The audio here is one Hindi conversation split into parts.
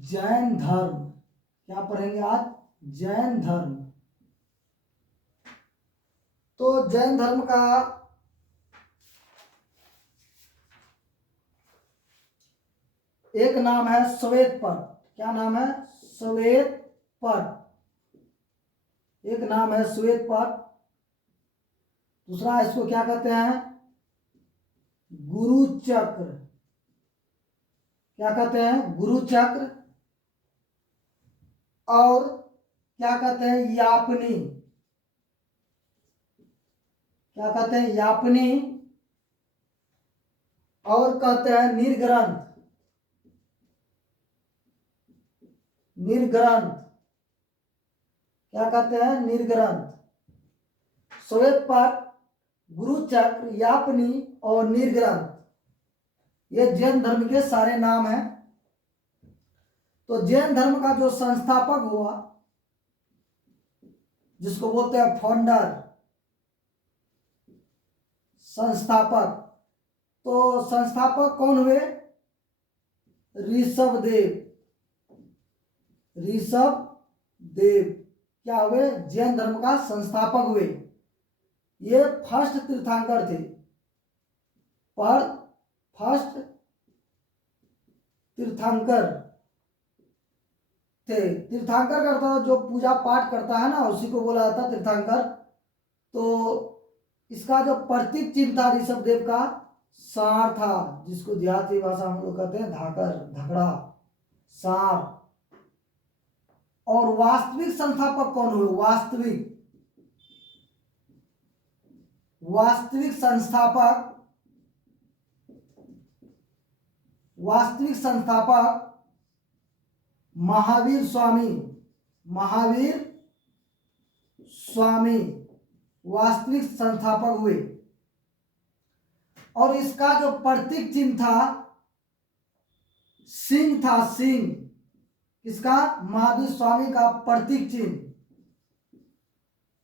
जैन धर्म। क्या पढ़ेंगे आज? जैन धर्म। तो जैन धर्म का एक नाम है श्वेतपट। क्या नाम है? श्वेतपट। एक नाम है श्वेतपट। दूसरा इसको क्या कहते हैं? गुरु चक्र। क्या कहते हैं? गुरु चक्र। और क्या कहते हैं? यापनी। क्या कहते हैं? यापनी। और कहते हैं निर्ग्रंथ। निर्ग्रंथ। क्या कहते हैं? निर्ग्रंथ। श्वेतपट, गुरु चक्र, यापनी और निर्ग्रंथ, ये जैन धर्म के सारे नाम हैं। तो जैन धर्म का जो संस्थापक हुआ, जिसको बोलते हैं फाउंडर, संस्थापक, तो संस्थापक कौन हुए? ऋषभदेव। ऋषभदेव क्या हुए? जैन धर्म का संस्थापक हुए। ये फर्स्ट तीर्थंकर थे। पर फर्स्ट तीर्थंकर थे। तीर्थंकर करता है जो पूजा पाठ करता है ना, उसी को बोला जाता है तीर्थंकर। तो इसका जो प्रतीक चिन्ह था ऋषभदेव का, सांड था, जिसको देहाती भाषा हम लोग कहते हैं धाकर, धकड़ा, सांड। और वास्तविक संस्थापक कौन हुए? वास्तविक संस्थापक महावीर स्वामी। महावीर स्वामी वास्तविक संस्थापक हुए। और इसका जो प्रतीक चिन्ह था, सिंह था, सिंह। किसका? महावीर स्वामी का प्रतीक चिन्ह।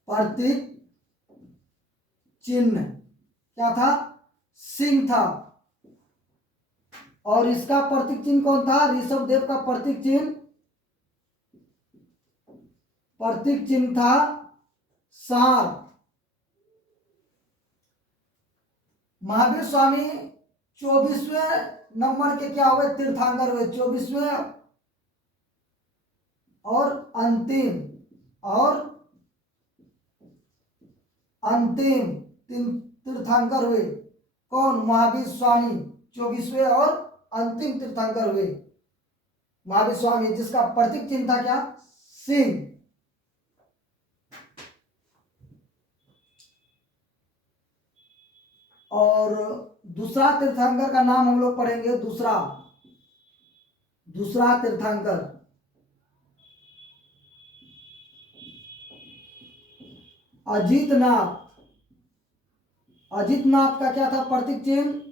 प्रतीक चिन्ह क्या था? सिंह था। और इसका प्रतीक चिन्ह कौन था? ऋषभदेव का प्रतीक चिन्ह था सांप। महावीर स्वामी 24वें नंबर के क्या हुए? तीर्थंकर हुए। 24वें और अंतिम तीर्थंकर हुए। कौन? महावीर स्वामी 24वें और अंतिम तीर्थंकर हुए महावीर स्वामी, जिसका प्रतीक चिन्ह था क्या? सिंह। और दूसरा तीर्थंकर का नाम हम लोग पढ़ेंगे। दूसरा तीर्थंकर अजितनाथ। अजितनाथ का क्या था प्रतीक चिन्ह?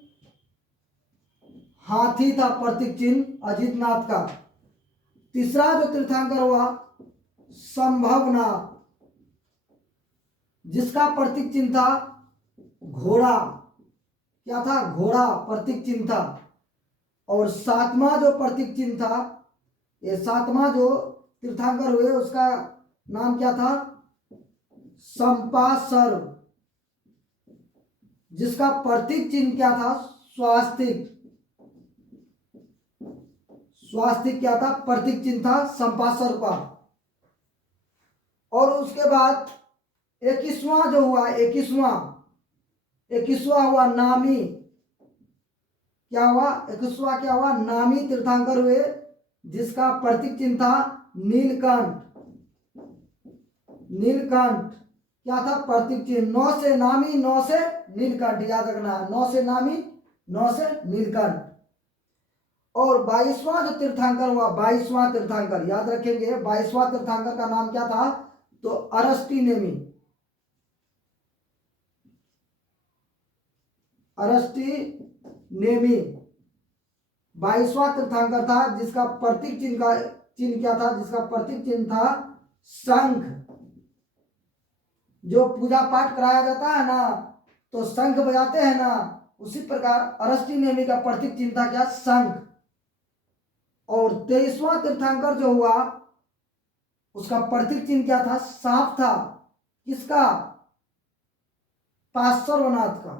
हाथी था प्रतीक चिन्ह अजितनाथ का। तीसरा जो तीर्थंकर हुआ संभवनाथ, जिसका प्रतीक चिन्ह था घोड़ा। क्या था? घोड़ा प्रतीक चिन्ह था। और सातवां जो प्रतीक चिन्ह था, ये सातवां जो तीर्थंकर हुए, उसका नाम क्या था? संपासर्व, जिसका प्रतीक चिन्ह क्या था? स्वास्तिक। स्वास्तिक क्या था? प्रतीक चिन्ह था संपासर्व का। और उसके बाद 21वां जो हुआ, 21वां हुआ नामी। क्या हुआ? 21वां क्या हुआ? नामी तीर्थंकर हुए, जिसका प्रतीक चिन्ह था नीलकंठ। नीलकंठ क्या था प्रतीक चिन्ह? 9 से नामी, 9 से नीलकंठ, याद रखना है। 9 से नामी, 9 से नीलकंठ। और 22वां जो तीर्थंकर हुआ, 22वां तीर्थंकर याद रखेंगे। 22वां तीर्थंकर का नाम क्या था? तो अरस्टिनेमी। अरस्टिनेमी 22वां तीर्थंकर था, जिसका प्रतीक चिन्ह क्या था? जिसका प्रतीक चिन्ह था शंख। जो पूजा पाठ कराया जाता है ना, तो शंख बजाते हैं ना, उसी प्रकार अरस्टिनेमी का प्रतीक चिन्ह था क्या? शंख। और 23वां तीर्थंकर जो हुआ उसका प्रतीक चिन्ह क्या था? सांप था। किसका? पार्श्वनाथ का।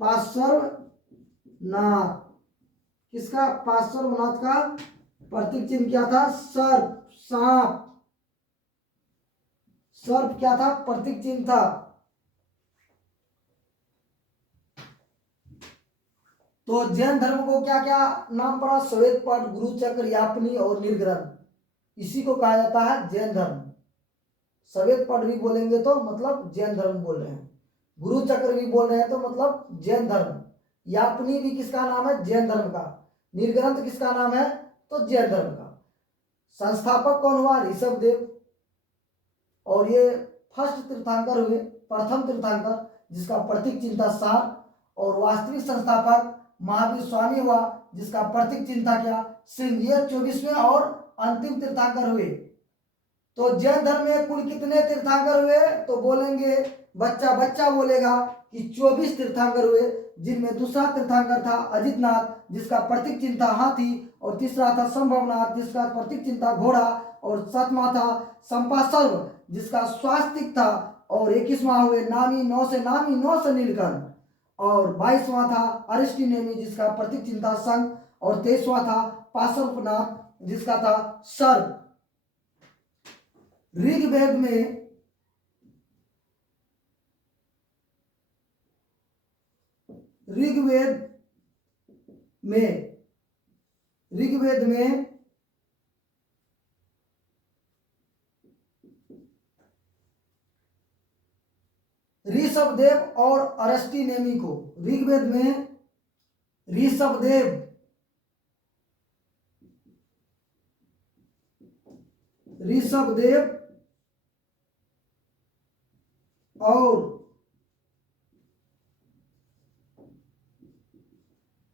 पार्श्वनाथ। किसका? पार्श्वनाथ का प्रतीक चिन्ह क्या था? सर्प, सांप। सर्प क्या था? प्रतीक चिन्ह था। तो जैन धर्म को क्या क्या नाम पड़ा? श्वेत पट, गुरु चक्र, यापनी और निर्ग्रंथ। इसी को कहा जाता है जैन धर्म। श्वेत पट भी बोलेंगे तो मतलब जैन धर्म बोल रहे हैं, गुरु चक्र भी बोल रहे हैं तो मतलब जैन धर्म। यापनी भी किसका नाम है? जैन धर्म का। निर्ग्रंथ किसका नाम है? तो जैन धर्म का। संस्थापक कौन हुआ? ऋषभ देव। और ये फर्स्ट तीर्थंकर हुए, प्रथम तीर्थंकर, जिसका प्रतीक चिन्ह था सांप। और वास्तविक संस्थापक महावीर स्वामी हुआ, जिसका प्रतीक चिन्ह था क्या? सिंह। ये 24वें और अंतिम तीर्थंकर हुए। तो जैन धर्म में कुल कितने तीर्थंकर हुए? तो बोलेंगे, बच्चा बच्चा बोलेगा कि 24 तीर्थंकर हुए, जिनमें दूसरा तीर्थंकर था अजितनाथ, जिसका प्रतीक चिन्ह था हाथी। और तीसरा था संभवनाथ, जिसका प्रतीक चिन्ह था घोड़ा। और सातवां था संपासर्व, जिसका स्वास्तिक था। और 21वां हुए नामी, 9 से नीलकंठ। और 22वां था अरिस्टिनेमी, जिसका प्रतीक चिन्ह था शंख। और 23वां था पार्श्वनाथ, जिसका था सर्प। ऋग्वेद में ऋग्वेद में ऋग्वेद में ऋषभदेव और अरस्टिनेमी को, ऋग्वेद में ऋषभदेव और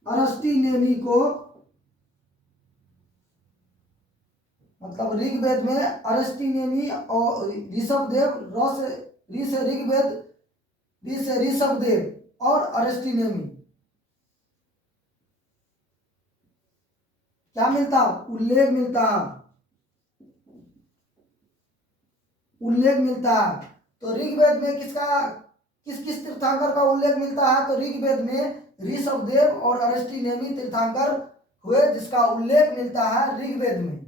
अरस्टिनेमी को, मतलब ऋग्वेद में अरस्टिनेमी और ऋषभदेव, ऋ से ऋग्वेद, ऋ से ऋषभदेव और अरस्टिनेमी। क्या मिलता? उल्लेख मिलता, उल्लेख मिलता है। तो ऋग्वेद में किसका, किस किस तीर्थंकर का उल्लेख मिलता है? तो ऋग्वेद में ऋषभदेव और अरस्टिनेमी तीर्थंकर हुए, जिसका उल्लेख मिलता है ऋग्वेद में।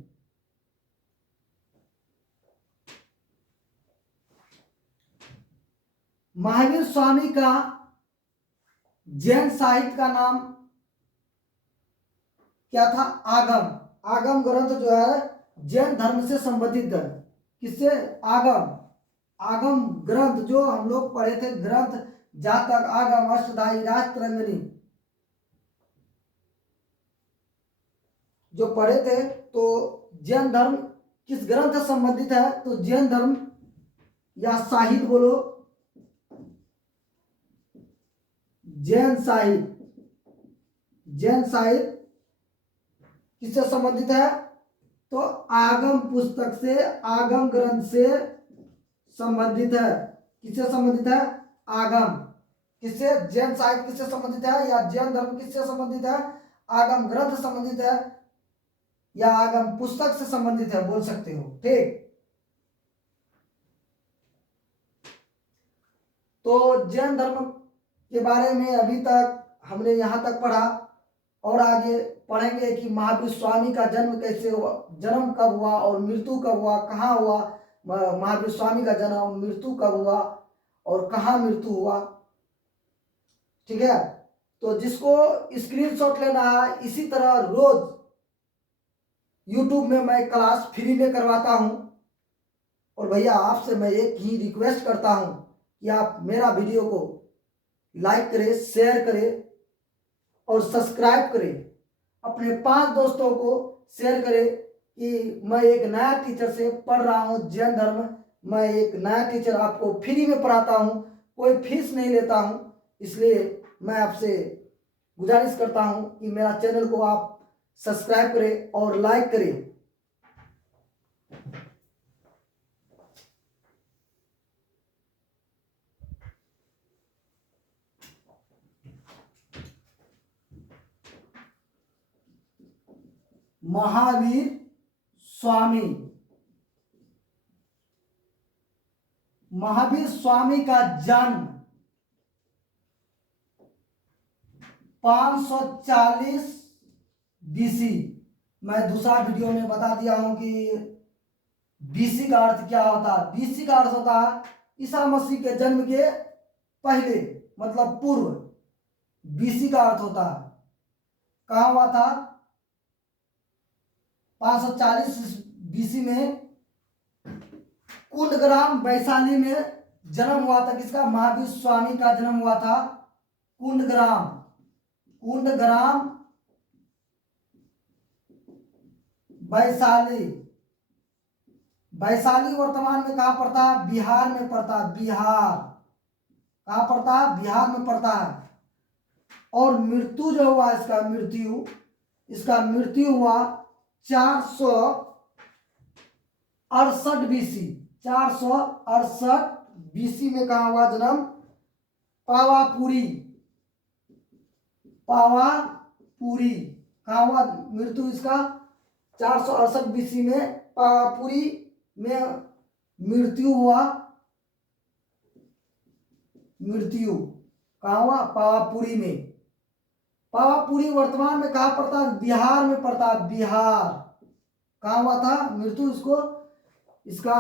महावीर स्वामी का जैन साहित्य का नाम क्या था? आगम। आगम ग्रंथ जो है जैन धर्म से संबंधित है। किससे? आगम। आगम ग्रंथ जो हम लोग पढ़े थे, ग्रंथ जातक, आगम, अष्टधाई, राजतरंगिणी जो पढ़े थे, तो जैन धर्म किस ग्रंथ से संबंधित है? तो जैन धर्म या साहित्य बोलो, जैन साहित्य। जैन साहित्य किससे संबंधित है? तो आगम पुस्तक से, आगम ग्रंथ से संबंधित है। किससे संबंधित है? आगम। किससे? जैन साहित्य किससे संबंधित है, या जैन धर्म किससे संबंधित है? आगम ग्रंथ संबंधित है या आगम पुस्तक से संबंधित है, बोल सकते हो। ठीक। तो जैन धर्म के बारे में अभी तक हमने यहाँ तक पढ़ा, और आगे पढ़ेंगे कि महावीर स्वामी का जन्म कैसे हुआ, जन्म कब हुआ और मृत्यु कब हुआ, कहाँ हुआ महावीर स्वामी का जन्म, मृत्यु कब हुआ और कहाँ मृत्यु हुआ। ठीक है। तो जिसको स्क्रीनशॉट लेना है, इसी तरह रोज यूट्यूब में मैं क्लास फ्री में करवाता हूँ। और भैया आपसे मैं एक ही रिक्वेस्ट करता हूँ कि आप मेरा वीडियो को लाइक करें, शेयर करें और सब्सक्राइब करें। अपने 5 दोस्तों को शेयर करें कि मैं एक नया टीचर से पढ़ रहा हूँ जैन धर्म। मैं एक नया टीचर आपको फ्री में पढ़ाता हूँ, कोई फीस नहीं लेता हूँ। इसलिए मैं आपसे गुजारिश करता हूँ कि मेरा चैनल को आप सब्सक्राइब करें और लाइक करें। महावीर स्वामी। महावीर स्वामी का जन्म 540 बीसी। मैं दूसरा वीडियो में बता दिया हूं कि बीसी का अर्थ क्या होता है। बीसी का अर्थ होता है ईसा मसीह के जन्म के पहले, मतलब पूर्व। बीसी का अर्थ होता है कहाँ हुआ था, 540 बीसी में कुंडग्राम वैशाली में जन्म हुआ था। किसका? महावीर स्वामी का जन्म हुआ था कुंडग्राम वैशाली। वैशाली वर्तमान में कहाँ पड़ता है? बिहार में पड़ता है। बिहार कहाँ पड़ता है? बिहार में पड़ता है। और मृत्यु जो हुआ इसका मृत्यु हुआ 468 बीसी। 468 बीसी में कहा हुआ जन्म? पावापुरी कहा हुआ मृत्यु इसका? 468 बीसी में पावापुरी में मृत्यु हुआ। मृत्यु कहा हुआ? पावापुरी में। पावापुरी वर्तमान में कहाँ पड़ता है? बिहार में पड़ता है। बिहार कहाँ हुआ था मृत्यु इसका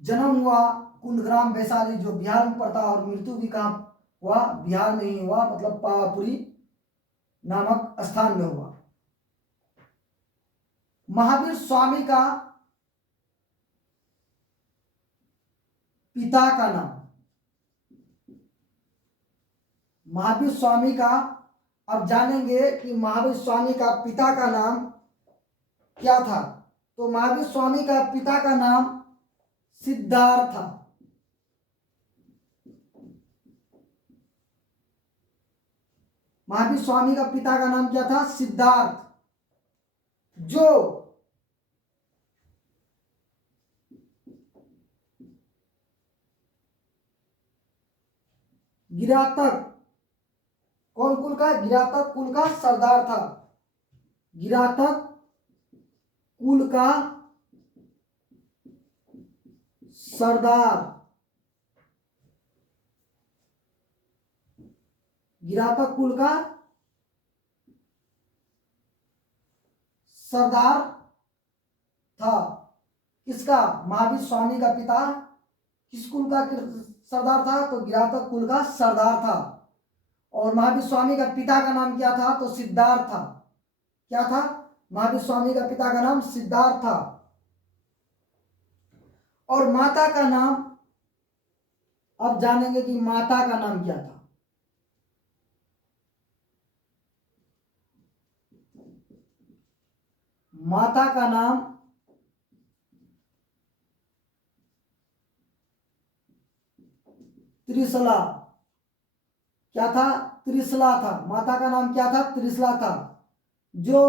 जन्म हुआ कुंडग्राम वैशाली जो बिहार में पड़ता है, और मृत्यु भी कहाँ हुआ? बिहार में ही हुआ, मतलब पावापुरी नामक स्थान में हुआ। महावीर स्वामी का पिता का नाम, महावीर स्वामी का, अब जानेंगे कि महावीर स्वामी का पिता का नाम क्या था। तो महावीर स्वामी का पिता का नाम सिद्धार्थ था। महावीर स्वामी का पिता का नाम क्या था? सिद्धार्थ, जो गिरातक कौन कुल का? गिरातक कुल का सरदार था। गिरातक कुल का सरदार, गिरातक कुल का सरदार था। किसका? महावीर स्वामी का पिता किस कुल का सरदार था? तो गिरातक कुल का सरदार था। और महावीर स्वामी का पिता का नाम क्या था? तो सिद्धार्थ था। क्या था? महावीर स्वामी का पिता का नाम सिद्धार्थ था। और माता का नाम, अब जानेंगे कि माता का नाम क्या था। माता का नाम त्रिशला। क्या था? त्रिशला था। माता का नाम क्या था? त्रिशला था। जो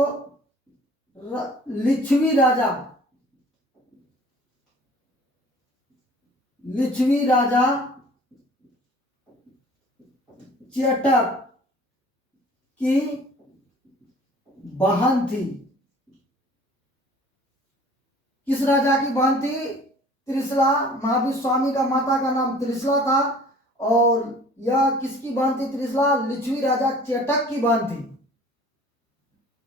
लिच्छवी राजा चेटक की बहन थी। किस राजा की बहन थी? त्रिशला। महावीर स्वामी का माता का नाम त्रिशला था, और यह किसकी बहन थी? त्रिशला लिच्छवी राजा चेटक की बहन थी।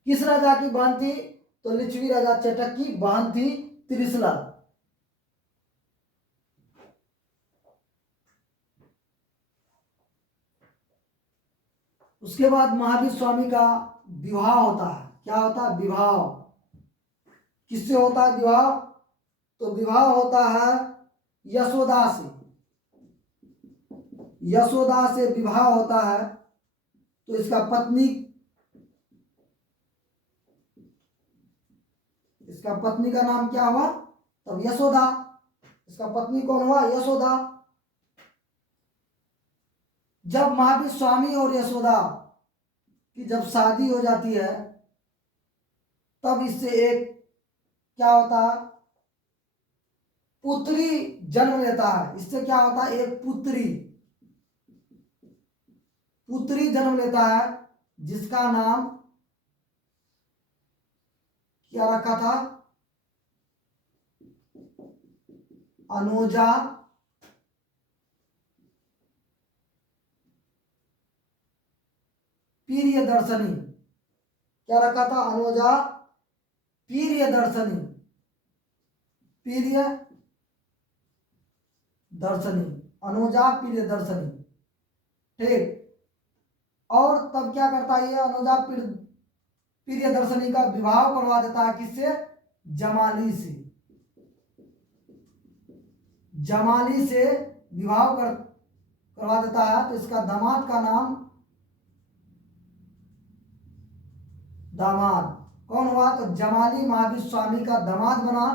किस राजा की बहन थी? तो लिच्छवी राजा चेटक की बहन थी त्रिशला। उसके बाद महावीर स्वामी का विवाह होता है। क्या होता है? विवाह। किससे होता है विवाह? तो विवाह होता है यशोदा से। यशोदा से विवाह होता है। तो इसका पत्नी का नाम क्या हुआ? तब यशोदा। इसका पत्नी कौन हुआ? यशोदा। जब महावीर स्वामी और यशोदा की जब शादी हो जाती है, तब इससे एक क्या होता है? पुत्री जन्म लेता है। इससे क्या होता है? एक पुत्री जन्म लेता है, जिसका नाम क्या रखा था? अनुजा प्रियदर्शनी। क्या रखा था? अनुजा प्रियदर्शनी, प्रियदर्शनी, अनुजा प्रियदर्शनी। ठीक। और तब क्या करता है ये अनुजा प्रियदर्शनी का विवाह करवा देता है किससे? जमाली से। जमाली से विवाह करवा देता है। तो इसका दामाद का नाम, दामाद कौन हुआ? तो जमाली महावीर स्वामी का दामाद बना।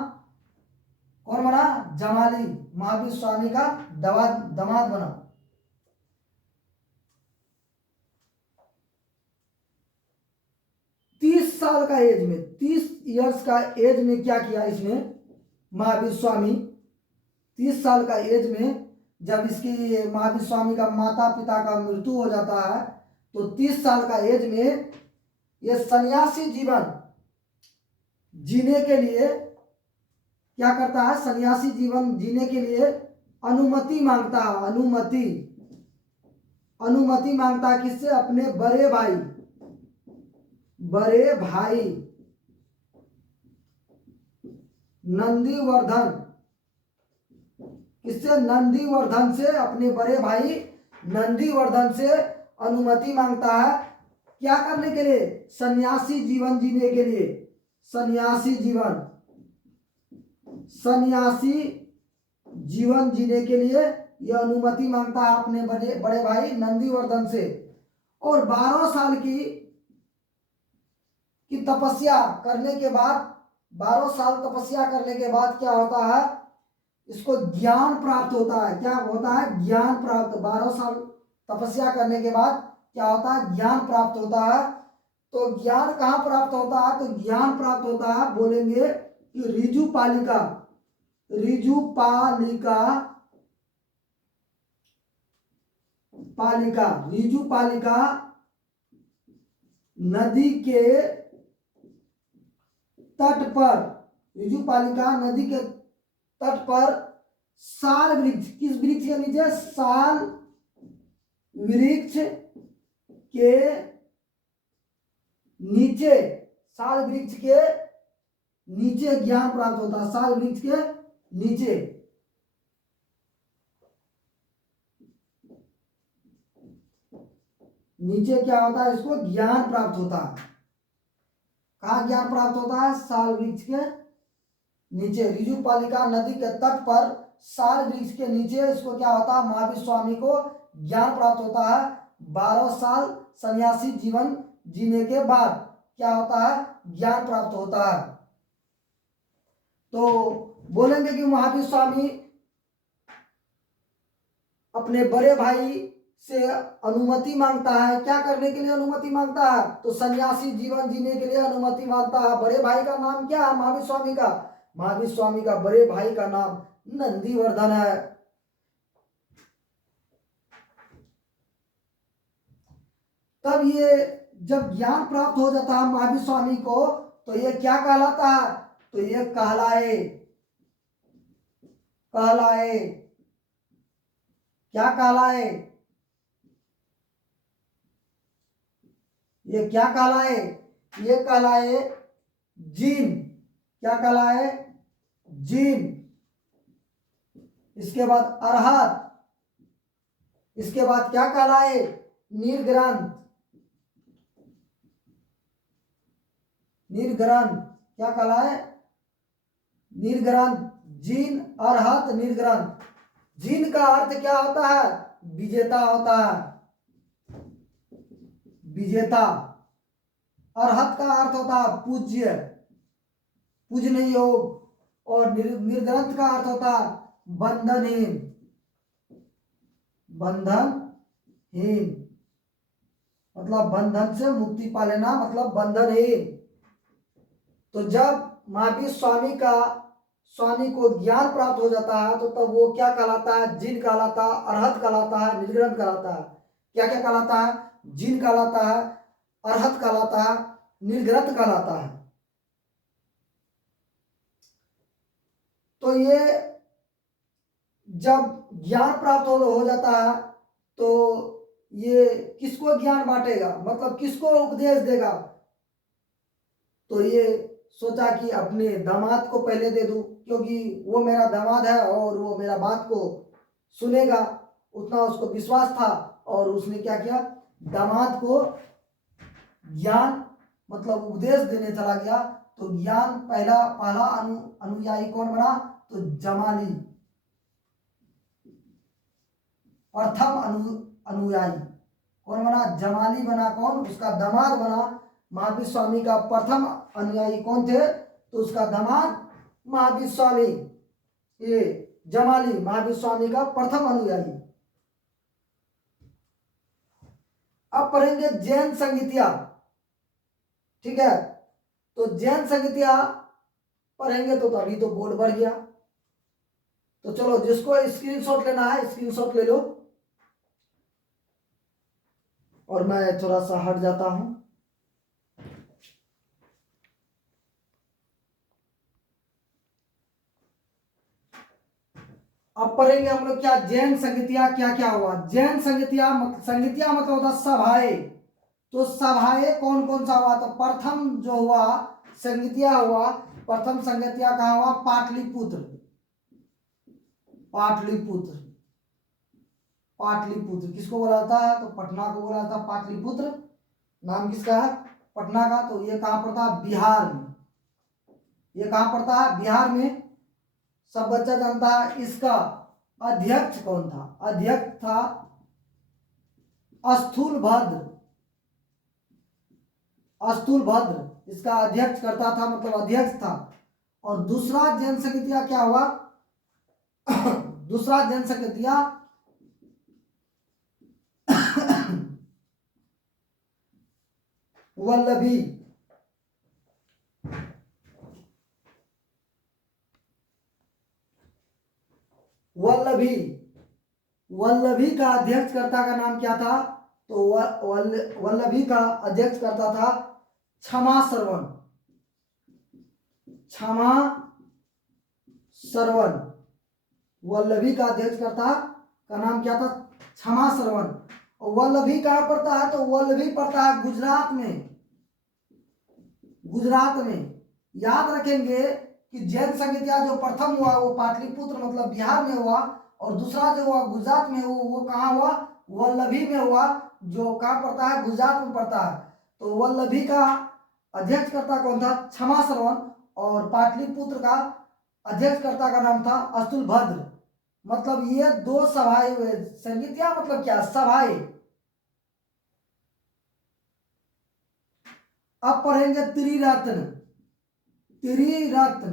कौन बना? जमाली महावीर स्वामी का दामाद बना। 30 साल का एज में, 30 इयर्स का एज में क्या किया इसने? महावीर स्वामी 30 साल का एज में जब इसकी महावीर स्वामी का माता पिता का मृत्यु हो जाता है, तो 30 साल का एज में ये सन्यासी जीवन जीने के लिए क्या करता है? सन्यासी जीवन जीने के लिए अनुमति मांगता है। अनुमति मांगता है किससे? अपने बड़े भाई नंदीवर्धन। किससे? नंदीवर्धन से, अपने बड़े भाई नंदीवर्धन से अनुमति मांगता है। क्या करने के लिए? सन्यासी जीवन जीने के लिए। सन्यासी जीवन जीने के लिए यह अनुमति मांगता है अपने बड़े भाई नंदीवर्धन से। और 12 साल की तपस्या करने के बाद, 12 साल तपस्या करने के बाद क्या होता है? इसको ज्ञान प्राप्त होता है। क्या होता है? ज्ञान प्राप्त। 12 साल तपस्या करने के बाद क्या होता है? ज्ञान प्राप्त होता है। तो ज्ञान कहाँ प्राप्त होता है? तो ज्ञान प्राप्त होता है, बोलेंगे कि ऋजुपालिका नदी के तट पर, ऋजुपालिका नदी के तट पर साल वृक्ष, किस वृक्ष के नीचे? साल वृक्ष के नीचे, साल वृक्ष के नीचे ज्ञान प्राप्त होता है। साल वृक्ष के नीचे। नीचे क्या होता है? इसको ज्ञान प्राप्त होता है। कहाँ ज्ञान प्राप्त होता है? साल वृक्ष के नीचे। ऋजुपालिका नदी के तट पर साल वृक्ष के नीचे इसको क्या होता है? महावीर स्वामी को ज्ञान प्राप्त होता है। 12 साल सन्यासी जीवन जीने के बाद क्या होता है? ज्ञान प्राप्त होता है। तो बोलेंगे कि महावीर स्वामी अपने बड़े भाई से अनुमति मांगता है। क्या करने के लिए अनुमति मांगता है? तो सन्यासी जीवन जीने के लिए अनुमति मांगता है। बड़े भाई का नाम क्या है? महावीर स्वामी का, महावीर स्वामी का बड़े भाई का नाम नंदीवर्धन है। तब ये जब ज्ञान प्राप्त हो जाता है महावीर स्वामी को, तो ये क्या कहलाता है? तो ये कहलाए क्या कहलाए? ये क्या कहलाए? ये कहलाए जीन। क्या कहलाए? जीन। इसके बाद अरहत। इसके बाद क्या कहलाए? निर्ग्रंथ। क्या कहलाए? निर्ग्रंथ। जीन, अरहत, निर्ग्रंथ। जीन का अर्थ क्या होता है? विजेता होता है, विजेता। अरहत का अर्थ होता है पूज्य, पूजनीय योग। और निर्ग्रंथ का अर्थ होता है बंधनहीन, मतलब बंधन से मुक्ति पा लेना, मतलब बंधनहीन। तो जब महावीर स्वामी को ज्ञान प्राप्त हो जाता है, तो तब वो क्या कहलाता है? जिन कहलाता है, अरहत कहलाता है, निर्ग्रंथ कहलाता है। क्या क्या कहलाता है? जिन कहलाता है, अरहत कहलाता है, निर्ग्रंथ कहलाता है। तो ये जब ज्ञान प्राप्त हो जाता है तो ये किसको ज्ञान बांटेगा, मतलब किसको उपदेश देगा। तो ये सोचा कि अपने दामाद को पहले दे दूं, क्योंकि वो मेरा दामाद है और वो मेरा बात को सुनेगा, उतना उसको विश्वास था। और उसने क्या किया, दामाद को ज्ञान मतलब उपदेश देने चला गया। तो ज्ञान पहला पहला अनुयायी कौन बना, तो जमाली प्रथम अनुयायी कौन बना, जमाली बना। कौन, उसका दामाद बना। महावीर स्वामी का प्रथम अनुयायी कौन थे, तो उसका दामाद महावीर स्वामी, ये जमाली महावीर स्वामी का प्रथम अनुयायी। अब पढ़ेंगे जैन संगीतिया, ठीक है। तो जैन संगीतिया पढ़ेंगे तो अभी तो बोर्ड बढ़ गया। तो चलो जिसको स्क्रीनशॉट लेना है स्क्रीनशॉट ले लो, और मैं थोड़ा सा हट जाता हूं। अब पढ़ेंगे हम लोग क्या, जैन संगीतिया क्या क्या हुआ। जैन संगीतिया मतलब होता सभाएं। तो सभाएं कौन कौन सा हुआ, तो प्रथम जो हुआ संगीतिया हुआ, प्रथम संगीतिया कहाँ हुआ, पाटलिपुत्र। पाटलिपुत्र पाटलिपुत्र किसको बोला जाता है, तो पटना को बोला जाता है पाटलिपुत्र। नाम किसका है, पटना का। तो ये कहाँ पड़ता है, बिहार में। ये कहाँ पड़ता है, बिहार में। सब बच्चा जानता है। इसका अध्यक्ष कौन था, अध्यक्ष था स्थूलभद्र। स्थूलभद्र इसका अध्यक्ष करता था, मतलब अध्यक्ष था। और दूसरा जैन संगीतिया क्या हुआ दूसरा जैन संगीतिया वल्लभी। वल्लभी वल्लभी का अध्यक्षकर्ता का नाम क्या था, तो वल्लभी का अध्यक्षकर्ता था क्षमा श्रवण। क्षमा श्रवण वल्लभी का अध्यक्षकर्ता का नाम क्या था, क्षमा श्रवण। और वल्लभी कहाँ पड़ता है, तो वल्लभी पड़ता है गुजरात में। गुजरात में याद रखेंगे कि जैन संगीतिया जो प्रथम हुआ वो पाटलिपुत्र मतलब बिहार में हुआ, और दूसरा जो हुआ गुजरात में वो कहाँ हुआ, वल्लभी में हुआ, जो कहाँ पड़ता है, गुजरात में पड़ता है। तो वल्लभी का अध्यक्षकर्ता कौन था, क्षमा श्रवण। और पाटलिपुत्र का अध्यक्षकर्ता का नाम था स्थूलभद्र। मतलब ये दो सभाएं हुए। संगीतिया मतलब क्या, सभाएं। अब पढ़ेंगे त्रिरत्न। त्रिरत्न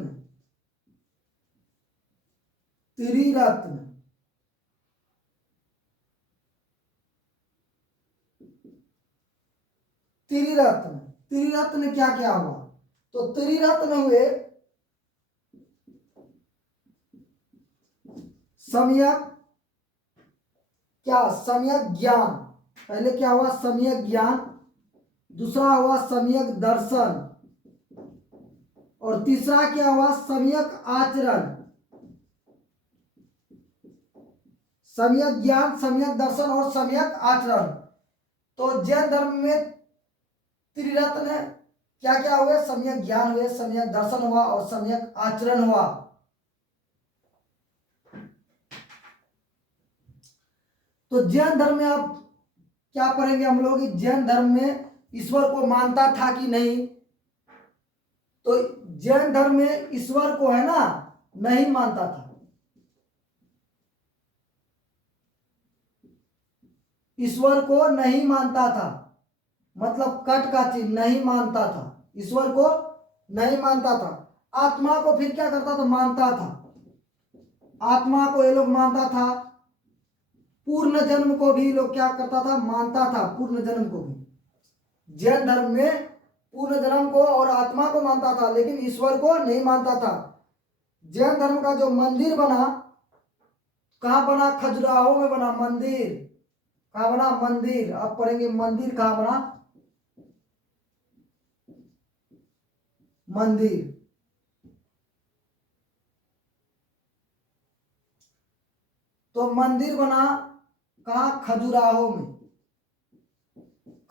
त्रिरत्न त्रिरत्न त्रिरत्न क्या क्या हुआ, तो त्रिरत्न हुए सम्यक क्या, सम्यक ज्ञान। पहले क्या हुआ, सम्यक ज्ञान। दूसरा हुआ सम्यक दर्शन। और तीसरा क्या हुआ, सम्यक आचरण। सम्यक ज्ञान, सम्यक दर्शन और सम्यक आचरण। तो जैन धर्म में त्रिरत्न क्या क्या हुए, सम्यक ज्ञान हुए, सम्यक दर्शन हुआ और सम्यक आचरण हुआ। तो जैन धर्म में अब क्या पढ़ेंगे हम लोग, जैन धर्म में ईश्वर को मानता था कि नहीं। तो जैन धर्म में ईश्वर को है ना नहीं मानता था। ईश्वर को नहीं मानता था, मतलब कट का चिन्ह, नहीं मानता था। ईश्वर को नहीं मानता था। आत्मा को फिर क्या करता था, मानता था। आत्मा को ये लोग मानता था। पूर्ण जन्म को भी लोग क्या करता था, मानता था, पूर्ण जन्म को भी। जैन धर्म में पूर्ण जन्म को और आत्मा को मानता था, लेकिन ईश्वर को नहीं मानता था। जैन धर्म का जो मंदिर बना, कहाँ बना, खजुराहो में बना मंदिर। कहाँ बना, मंदिर। अब पढ़ेंगे मंदिर कहाँ बना, मंदिर। तो मंदिर बना कहाँ? खजुराहो में।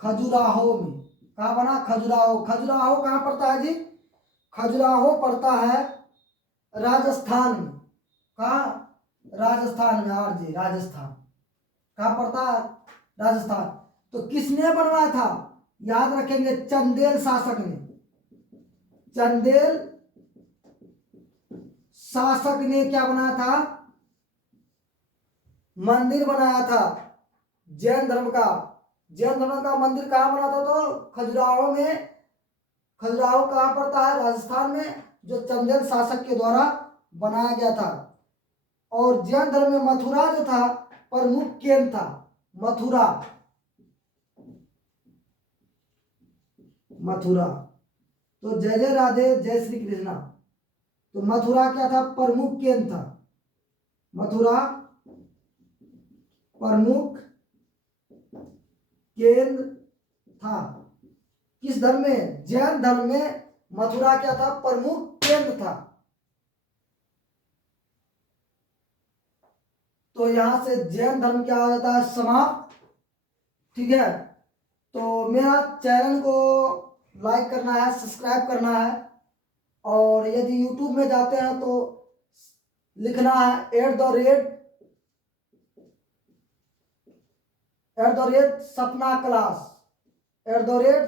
खजुराहो में कहाँ बना? खजुराहो। खजुराहो कहाँ पड़ता है जी? खजुराहो पड़ता है राजस्थान में। कहाँ? राजस्थान में। R G, Rajasthan. कहाँ पड़ता है? राजस्थान। तो किसने बनवाया था? याद रखेंगे, चंदेल शासक ने। चंदेल शासक ने क्या बनाया था? मंदिर बनाया था जैन धर्म का। जैन धर्म का मंदिर कहाँ बना था? तो खजुराहो में। खजुराहो कहाँ पड़ता है? राजस्थान में, जो चंदेल शासक के द्वारा बनाया गया था। और जैन धर्म में मथुरा जो था प्रमुख केंद्र था। मथुरा। मथुरा। तो जय जय राधे, जय श्री कृष्णा। तो मथुरा क्या था? प्रमुख केंद्र था। मथुरा प्रमुख केंद्र था। किस धर्म में? जैन धर्म में मथुरा क्या था? प्रमुख केंद्र था। तो यहां से जैन धर्म क्या हो जाता है? समाप्त। ठीक है। तो मेरा चैनल को लाइक करना है, सब्सक्राइब करना है, और यदि यूट्यूब में जाते हैं तो लिखना है @सपना क्लास।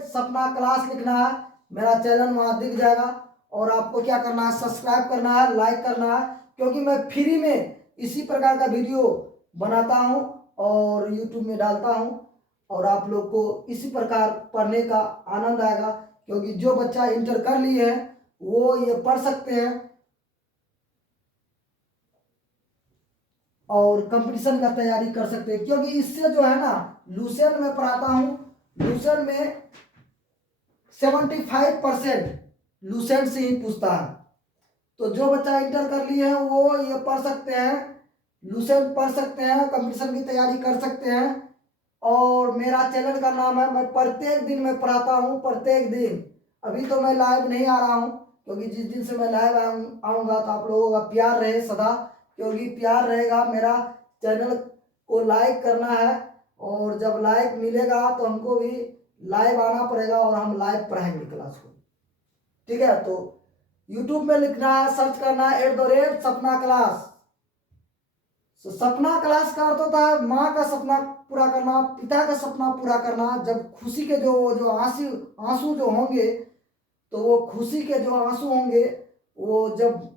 सपना क्लास लिखना है। मेरा चैनल वहां दिख जाएगा। और आपको क्या करना है? सब्सक्राइब करना है, लाइक करना है, क्योंकि मैं फ्री में इसी प्रकार का वीडियो बनाता हूं और यूट्यूब में डालता हूं। और आप लोग को इसी प्रकार पढ़ने का आनंद आएगा, क्योंकि जो बच्चा इंटर कर लिए है वो ये पढ़ सकते हैं और कंपटीशन का तैयारी कर सकते हैं। क्योंकि इससे जो है ना, लूसेंट में पढ़ाता हूँ, लूसेंट में 75% लूसेंट से ही पूछता है। तो जो बच्चा इंटर कर लिए है वो ये पढ़ सकते हैं, लूसेंट पढ़ सकते हैं, कंपटीशन की तैयारी कर सकते हैं। और मेरा चैनल का नाम है, मैं प्रत्येक दिन में पढ़ाता हूँ, प्रत्येक दिन। अभी तो मैं लाइव नहीं आ रहा हूँ, क्योंकि जिस दिन से मैं लाइव आऊँगा तो आप लोगों का प्यार रहे सदा, क्योंकि प्यार रहेगा। मेरा चैनल को लाइक करना है, और जब लाइक मिलेगा तो हमको भी लाइव आना पड़ेगा और हम लाइव पढ़ाएंगे क्लास को। ठीक है। तो यूट्यूब में लिखना है, सर्च करना है @सपना क्लास। तो सपना क्लास का अर्थ होता है माँ का सपना पूरा करना, पिता का सपना पूरा करना। जब खुशी के जो जो आंसू जो होंगे, तो वो खुशी के जो आंसू होंगे, वो जब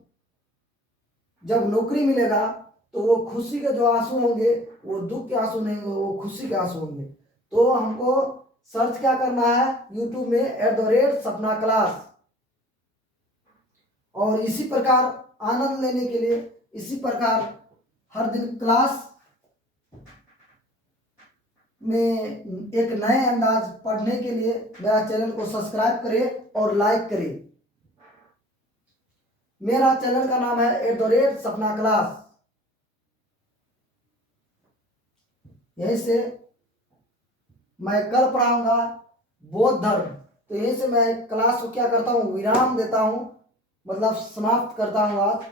नौकरी मिलेगा तो वो खुशी के जो आंसू होंगे वो दुख के आंसू नहीं होंगे, वो खुशी के आंसू होंगे। तो हमको सर्च क्या करना है? यूट्यूब में @सपना क्लास। और इसी प्रकार आनंद लेने के लिए, इसी प्रकार हर दिन क्लास में एक नए अंदाज पढ़ने के लिए मेरा चैनल को सब्सक्राइब करें और लाइक करें। मेरा चैनल का नाम है @सपना क्लास। यहीं से मैं कल पढ़ाऊंगा बौद्ध धर्म। तो यहीं से मैं क्लास को क्या करता हूँ? विराम देता हूँ, मतलब समाप्त करता हूँ आज।